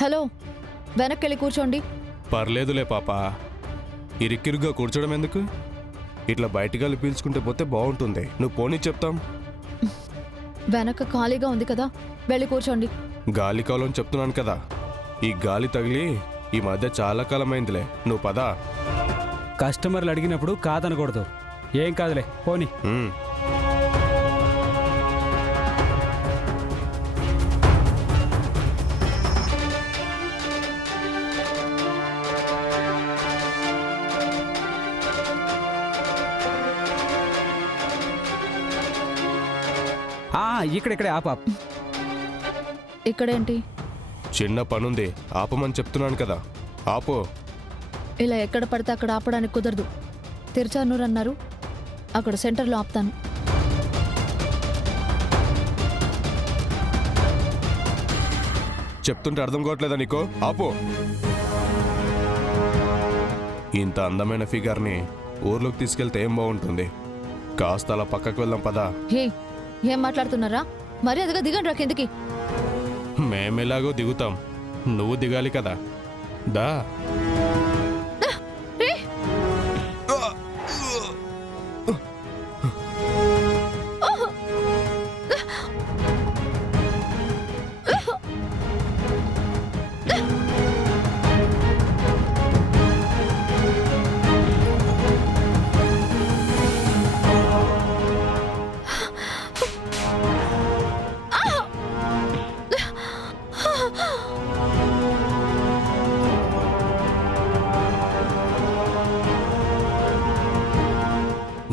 Hello, వెనక్కెళ్ళి కూర్చోండి. పర్లేదులే పాప, ఇరిక్కిరుగ్గా కూర్చోడం ఎందుకు? ఇట్లా బయటకెళ్ళి పీల్చుకుంటే పోతే బాగుంటుంది. నువ్వు పోనీ చెప్తాం. వెనక ఖాళీగా ఉంది కదా, వెళ్ళి కూర్చోండి. గాలి కాలం చెప్తున్నాను కదా, ఈ గాలి తగిలి ఈ మధ్య చాలా కాలమైందిలే. నువ్వు పదా. కస్టమర్లు అడిగినప్పుడు కాదనకూడదు. ఏం కాదులే, పోనీ. ఇక్కడిక్కడే ఆపా. ఇక్కడేంటి? చిన్న పనుంది, ఆపమని చెప్తున్నాను కదా, ఆపో. ఇలా ఎక్కడ పడితే అక్కడ ఆపడానికి కుదరదు. తిరుచానూరు అన్నారు, అక్కడ సెంటర్లో ఆపుతాను. చెప్తుంటే అర్థం కావట్లేదా నీకో? ఆపో. ఇంత అందమైన ఫిగర్ని ఊర్లోకి తీసుకెళ్తే ఏం బాగుంటుంది? కాస్త అలా పక్కకు వెళ్దాం పదా. హే, ఏం మాట్లాడుతున్నారా? మర్యాదగా దిగండి రా కిందకి. మేమెలాగో దిగుతాం, నువ్వు దిగాలి కదా. దా.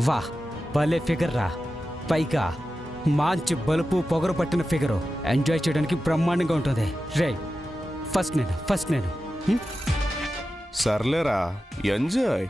వా, భలే ఫిగర్ రా. పైగా మంచి బలుపు పొగరు పట్టిన ఫిగరు. ఎంజాయ్ చేయడానికి బ్రహ్మాండంగా ఉంటుంది. రే, ఫస్ట్ నేను. సర్లేరా, ఎంజాయ్.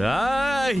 రాయ్,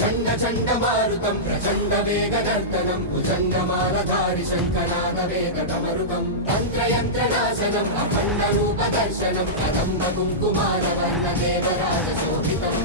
చండ చండ మారుతం ప్రచండ వేగ నర్తనం భుజంగమాలధారి శంకనాద వేద డమరుకం తంత్రయంత్ర నాశనం అఖండ రూప దర్శనం కదంబ కుంకుమార వర్ణ దేవరాజ శోభితం.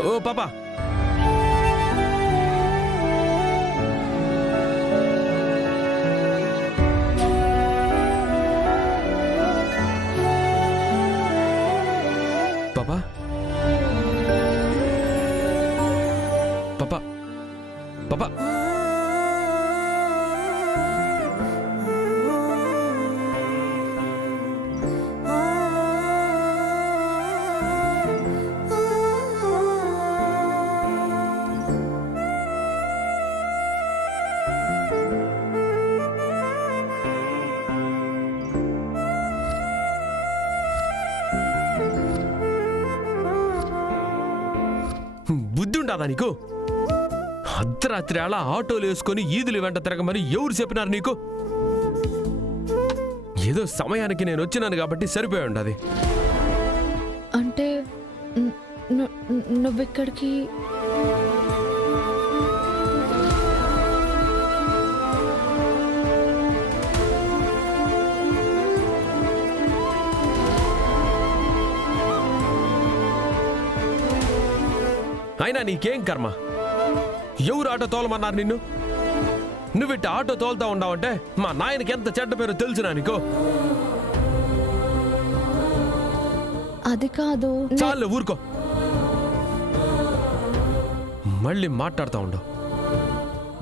ఓ పాపా, పాపా, పాపా, పాపా. బుద్ధి ఉండదా నీకు? అర్ధరాత్రి అలా ఆటోలు వేసుకొని ఈదులు వెంట తిరగమని ఎవరు చెప్పినారు నీకు? ఏదో సమయానికి నేను వచ్చినాను కాబట్టి సరిపోయి ఉండదు. అంటే నువ్వెక్కడికి? అయినా నీకేం కర్మ? ఎవరు ఆటో తోలమన్నారు నిన్ను? నువ్విట్ట ఆటో తోలుతా ఉన్నావంటే మా నాయనకి ఎంత చెడ్డ పేరు తెలుసునా నీకు? అది కాదు. చాలు ఊరుకో, మళ్ళీ మాట్లాడుతూ ఉండవు.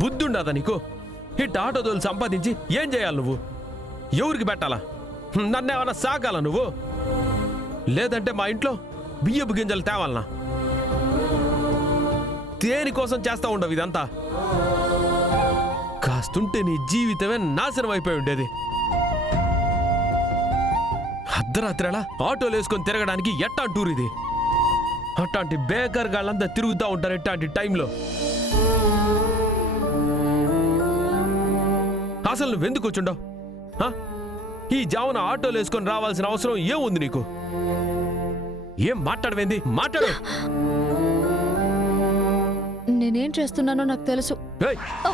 బుద్ధి ఉండదా నీకు? ఇట్ట ఆటో తోలు సంపాదించి ఏం చేయాలి నువ్వు? ఎవరికి పెట్టాలా? నన్నేమన్నా సాకాలా నువ్వు? లేదంటే మా ఇంట్లో బియ్యపు గింజలు తేవాలనా? దేనికోసం చేస్తా ఉండవు ఇదంతా? కాస్తుంటే నీ జీవితమే నాశనం అయిపోయి ఉండేది. అర్ధరాత్రిలా ఆటోలు వేసుకొని తిరగడానికి ఎట్టా టూర్ ఇది? అట్లాంటి బేకర్ గాళ్ళంతా తిరుగుతూ ఉంటారు ఇట్లాంటి టైంలో. అసలు నువ్వెందుకు వచ్చుండవు? ఈ జామున ఆటోలు వేసుకొని రావాల్సిన అవసరం ఏముంది నీకు? ఏం మాట్లాడవేంది? మాట్లాడు. నేనేం చేస్తున్నానో నాకు తెలుసు. ఏయ్! ఓ!